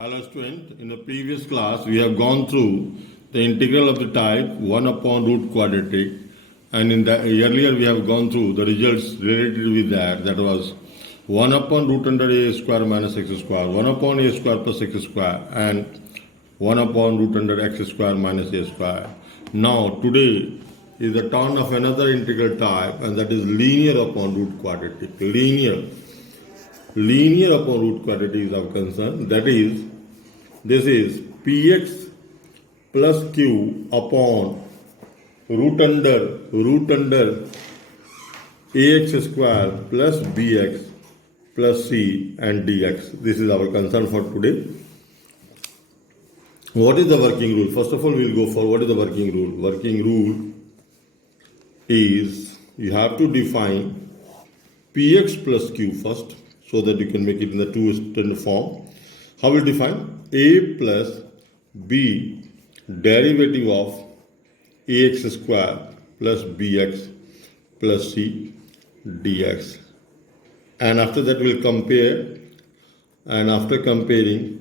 Hello student, in the previous class we have gone through the integral of the type 1 upon root quadratic, and in the earlier we have gone through the results related with that was 1 upon root under a square minus x square, 1 upon a square plus x square, and 1 upon root under x square minus a square. Now today is the turn of another integral type, and that is linear upon root quadratic. Linear upon root quadratic is our concern. That is, this is px plus q upon root under ax square plus bx plus c and dx. This is our concern for today. What is the working rule? First of all, we will go for what is the working rule. Working rule is you have to define px plus q first, so that you can make it in the two-standard form. How will you define? A plus b derivative of ax square plus bx plus c dx. And after that we'll compare, and after comparing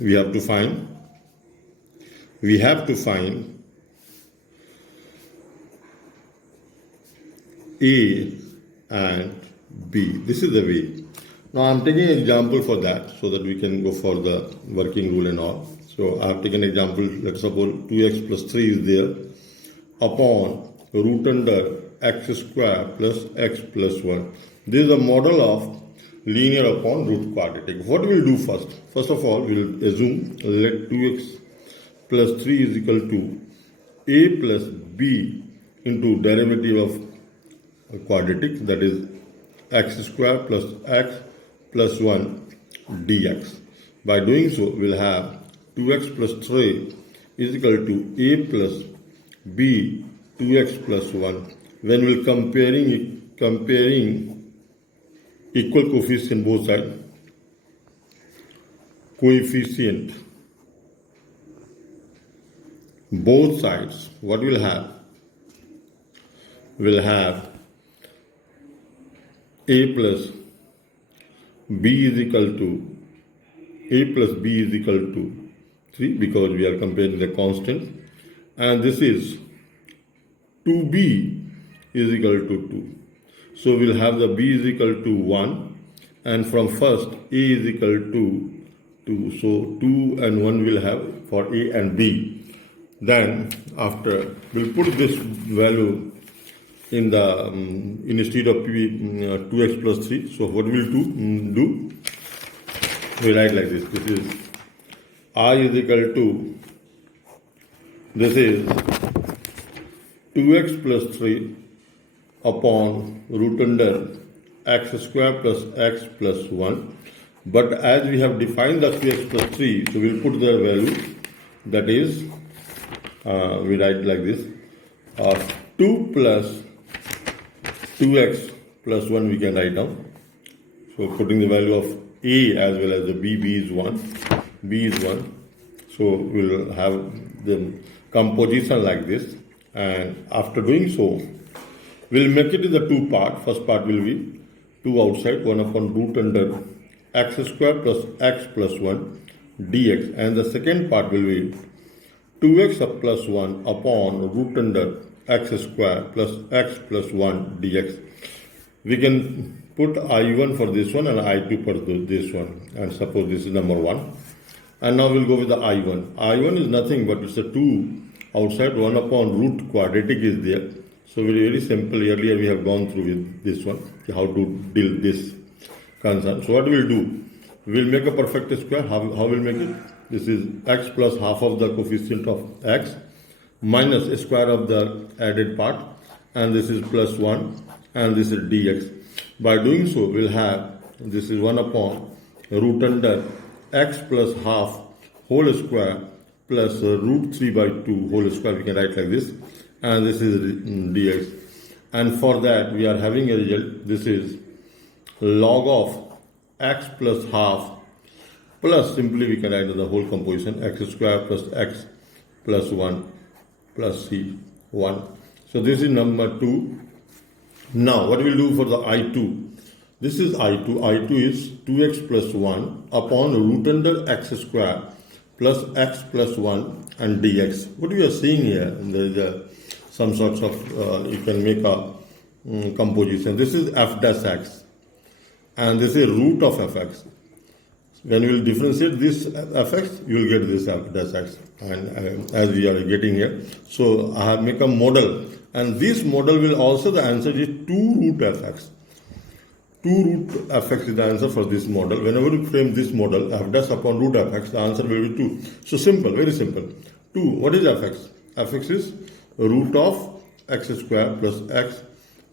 we have to find A and B. This is the way. Now I am taking an example for that, so that we can go for the working rule and all. So I have taken an example. Let's suppose 2x plus 3 is there upon root under x square plus x plus 1. This is the model of linear upon root quadratic. What we will do first? First of all, we will assume let 2x plus 3 is equal to a plus b into derivative of quadratic, that is x square plus x plus 1 dx. By doing so, we will have 2x plus 3 is equal to a plus b 2x plus 1. When we will comparing equal coefficient both sides, what we will have? We will have a plus b is equal to 3, because we are comparing the constant, and this is 2b is equal to 2. So we will have the b is equal to 1, and from first a is equal to 2. So 2 and 1 will have for a and b. Then after we will put this value in the instead of 2x plus 3. So what we will do? We write like this. This is I is equal to, this is 2x plus 3 upon root under x square plus x plus 1. But as we have defined the 2x plus 3, so we will put the value, that is, we write like this, 2 plus 2x plus 1 we can write down. So putting the value of a as well as the b is 1. So we will have the composition like this, and after doing so, we will make it in the two part. First part will be 2 outside, 1 upon root under x square plus x plus 1 dx, and the second part will be 2x plus 1 upon root under x square plus x plus 1 dx. We can put I1 for this one and I2 for this one, and suppose this is number 1. And now we'll go with the I1. I1 is nothing but it's a 2 outside, 1 upon root quadratic is there. So very simple. Earlier we have gone through with this one, how to deal this concern. So what we'll do? We'll make a perfect square. How we'll make it? This is x plus half of the coefficient of x minus a square of the added part, and this is plus 1, and this is dx. By doing so, we'll have, this is 1 upon root under x plus half whole square plus root 3 by 2 whole square, we can write like this, and this is dx. And for that we are having a result. This is log of x plus half plus, simply we can write the whole composition, x square plus x plus 1 plus c 1. So this is number 2. Now, what we'll do for the I2? This is I2. I2 is 2x plus 1 upon root under x square plus x plus 1 and dx. What we are seeing here, there is some sorts of, you can make a composition. This is f dash x and this is root of fx. When you will differentiate this fx, you will get this f dash x, and as we are getting here. So I have make a model, and this model will also, the answer is 2 root fx. 2 root fx is the answer for this model. Whenever you frame this model, f dash upon root fx, the answer will be 2. So simple, very simple. 2, what is fx? Fx is root of x square plus x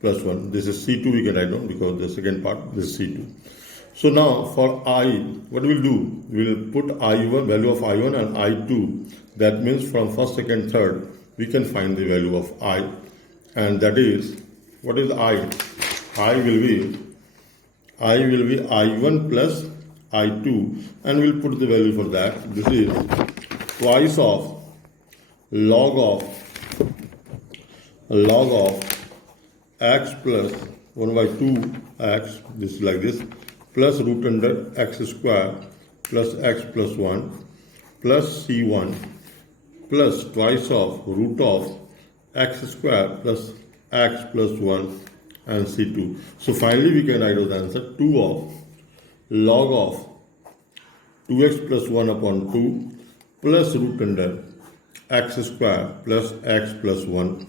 plus 1. This is C2 we can write down because the second part, this is C2. So now for I, what we'll do, we'll put I1, value of I1 and I2. That means from first, second, third, we can find the value of I. And that is, what is I? I will be I1 plus I2, and we'll put the value for that. This is twice of log of x plus 1 by 2 x, this is like this, plus root under x square plus x plus 1 plus c1 plus twice of root of x square plus x plus 1 and c2. So finally we can write out the answer 2 of log of 2x plus 1 upon 2 plus root under x square plus x plus 1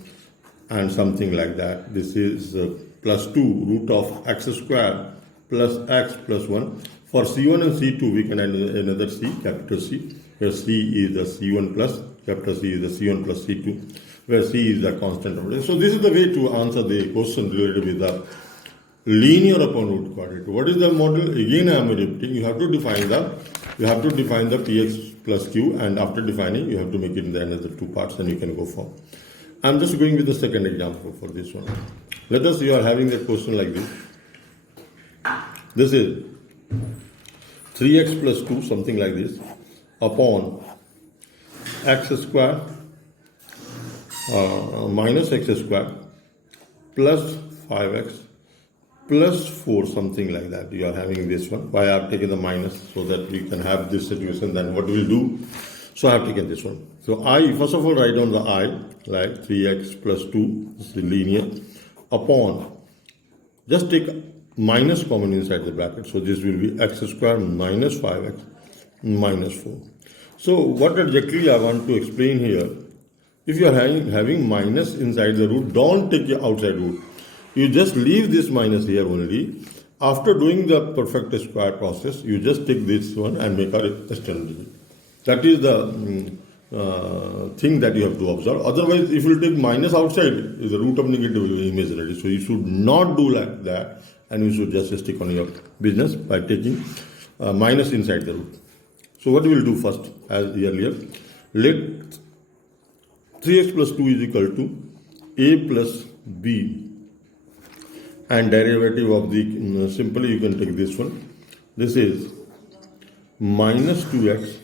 and something like that. This is plus 2 root of x square plus x plus 1. For C1 and C2, we can add another C, capital C, where C is the C1 plus, capital C is the C1 plus C2, where C is the constant of it. So this is the way to answer the question related with the linear upon root quadratic. What is the model? Again, I am repeating. You have to define the Px plus Q, and after defining, you have to make it in the another two parts, and you can go for. I'm just going with the second example for this one. Let us, you are having a question like this. This is 3x plus 2, something like this, upon x square minus x square plus 5x plus 4, something like that. You are having this one. Why I have taken the minus? So that we can have this situation. Then what we'll do? So I have taken this one. So I, first of all, write down the I, like 3x plus 2, this is linear, upon, just take minus common inside the bracket. So this will be x square minus 5x minus 4. So what exactly I want to explain here, if you are having minus inside the root, don't take the outside root. You just leave this minus here only. After doing the perfect square process, you just take this one and make a standard. That is the thing that you have to observe. Otherwise, if you take minus outside, is the root of negative imaginary. So you should not do like that, and you should just stick on your business by taking minus inside the root. So what we will do first, as earlier, let 3x plus 2 is equal to a plus b, and derivative of the, simply you can take this one. This is minus 2x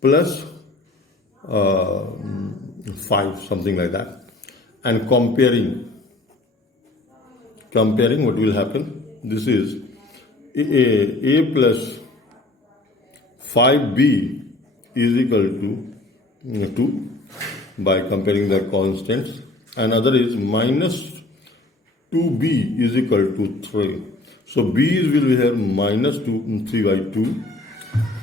plus 5, something like that, and comparing what will happen. This is a plus 5b is equal to 2 by comparing the constants, and other is minus 2b is equal to 3. So b will be here minus 3 by 2,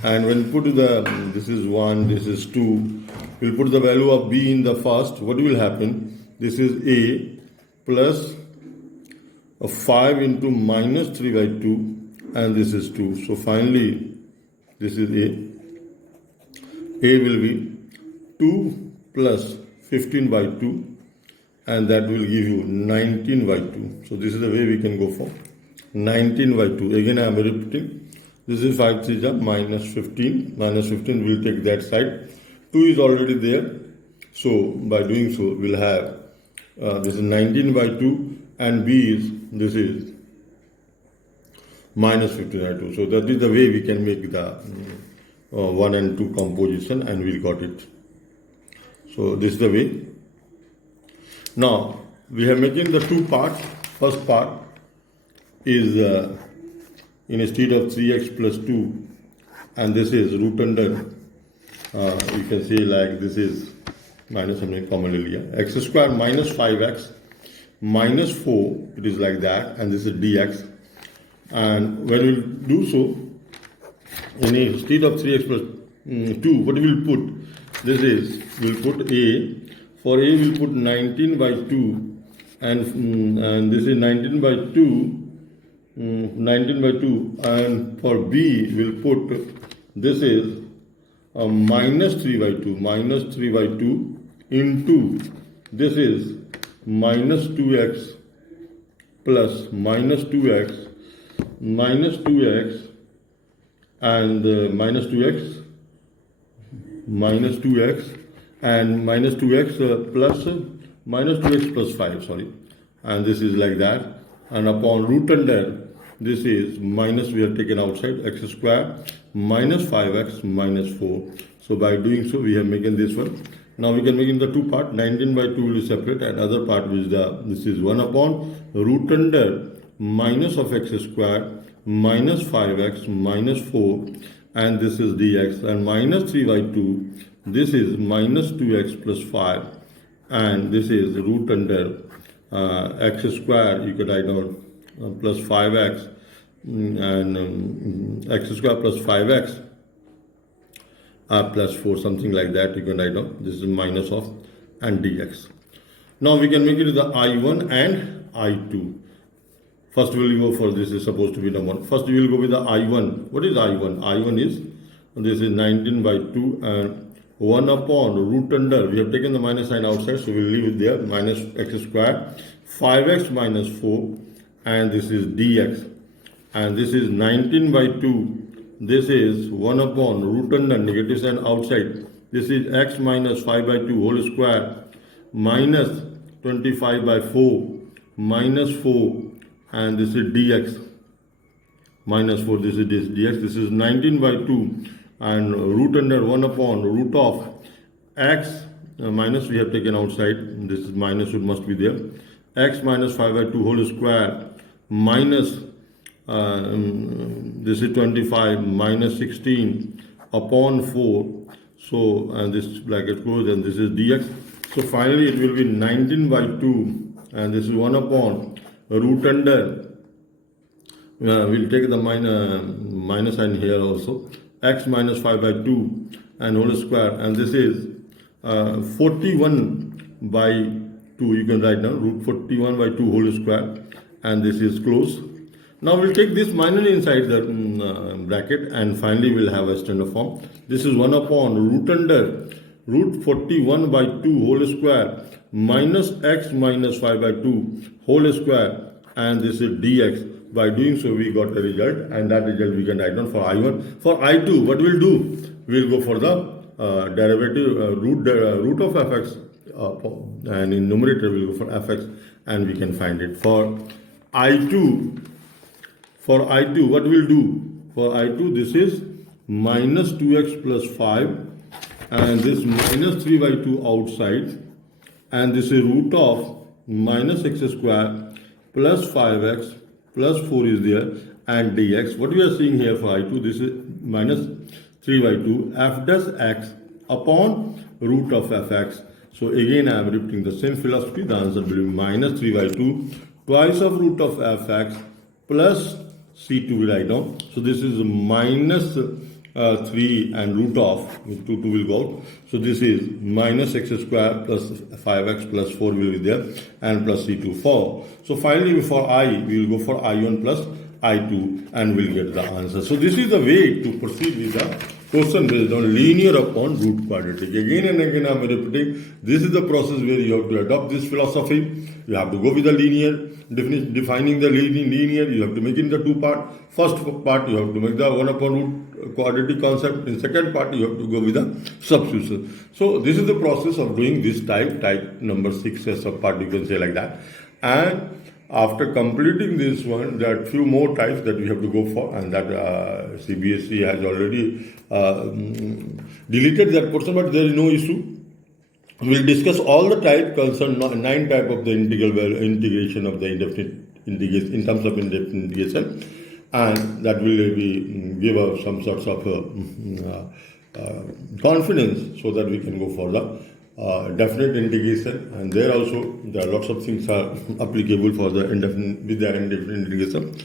and when put the, this is 1, this is 2, we'll put the value of b in the first. What will happen? This is a plus 5 into minus 3 by 2, and this is 2. So finally, this is a will be 2 plus 15 by 2, and that will give you 19 by 2. So this is the way we can go for 19 by 2. Again, I am repeating. This is 5 3 minus 15. Minus 15 will take that side. 2 is already there. So by doing so, we'll have this is 19 by 2, and b is, this is minus 15 by 2. So that is the way we can make the 1 and 2 composition, and we got it. So this is the way. Now we have making the two parts. First part is in a state of 3x plus 2, and this is root under, you can say like this is minus something commonly, x square minus 5x minus 4, it is like that, and this is dx. And when we do so, in a state of 3x plus 2, what we will put? This is, we will put a, for a we will put 19 by 2, and this is 19 by 2, 19 by 2, and for b we will put, this is minus 3 by 2, minus 3 by 2 into, this is minus 2x plus minus 2x, minus 2x, and minus 2x, minus 2x, and minus 2x plus minus 2x plus 5, sorry, and this is like that, and upon root under, this is minus, we have taken outside, x square minus 5x minus 4. So by doing so, we have making this one. Now we can make in the two part, 19 by 2 will be separate, and other part is this is 1 upon root under minus of x square minus 5x minus 4, and this is dx, and minus 3 by 2, this is minus 2x plus 5, and this is root under x square, you could write down plus 5x, and x square plus 5x plus 4, something like that, you can write down. This is minus of and dx. Now we can make it the I1 and I2. First we will go for, this is supposed to be the one. First we will go with the I1. What is I1? I1 is, this is 19 by 2 and 1 upon root under, we have taken the minus sign outside, so we will leave it there, minus x square, 5x minus 4, and this is dx, and this is 19 by 2, this is 1 upon root under, negative sign outside, this is x minus 5 by 2 whole square, minus 25 by 4, minus 4, and this is dx, minus 4, this is dx, this is 19 by 2, and root under 1 upon root of x, minus we have taken outside, this is minus, it must be there, x minus 5 by 2 whole square, minus this is 25 minus 16 upon 4, so, and this bracket closed, and this is dx. So finally it will be 19 by 2, and this is 1 upon root under, we'll take the minus sign here also, x minus 5 by 2 and whole square, and this is 41 by 2, you can write down root 41 by 2 whole square, and this is close. Now we'll take this minus inside the bracket, and finally we'll have a standard form. This is 1 upon root under root 41 by 2 whole square minus x minus 5 by 2 whole square, and this is dx. By doing so, we got a result, and that result we can write down for I1. For I2, what we'll do? We'll go for the derivative root of fx, and in numerator we'll go for fx, and we can find it. For I2, what we'll do? For I2, this is minus 2x plus 5, and this minus 3 by 2 outside, and this is root of minus x square plus 5x plus 4 is there, and dx. What we are seeing here for I2, this is minus 3 by 2 f dash x upon root of fx. So again I am repeating the same philosophy. The answer will be minus 3 by 2 twice of root of fx plus c2 we write down. So this is minus 3 and root of 2 will go out. So this is minus x square plus 5x plus 4 will be there, and plus c2 4. So finally for I, we will go for I1 plus I2, and we'll get the answer. So this is the way to proceed with the question based on linear upon root quadratic. Again and again I am repeating, this is the process where you have to adopt this philosophy. You have to go with the linear, defining the linear, you have to make it in the two part. First part you have to make the 1 upon root quadratic concept. In second part you have to go with the substitution. So this is the process of doing this type number 6 as a part, you can say like that. And after completing this one, there are few more types that we have to go for, and that CBSE has already deleted that portion, but there is no issue. We'll discuss all the type concerned, nine type of the integral value, integration of the indefinite integration in terms of indefinite integration, and that will be give us some sorts of confidence so that we can go for the definite integration. And there also there are lots of things are applicable for the indefinite with the indefinite integration.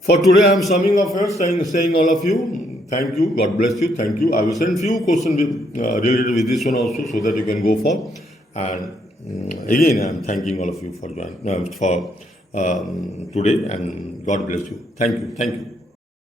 For today, I am summing up here, saying all of you, thank you, God bless you, thank you. I will send few questions related with this one also, so that you can go for. And again, I am thanking all of you for joining for today, and God bless you. Thank you, thank you.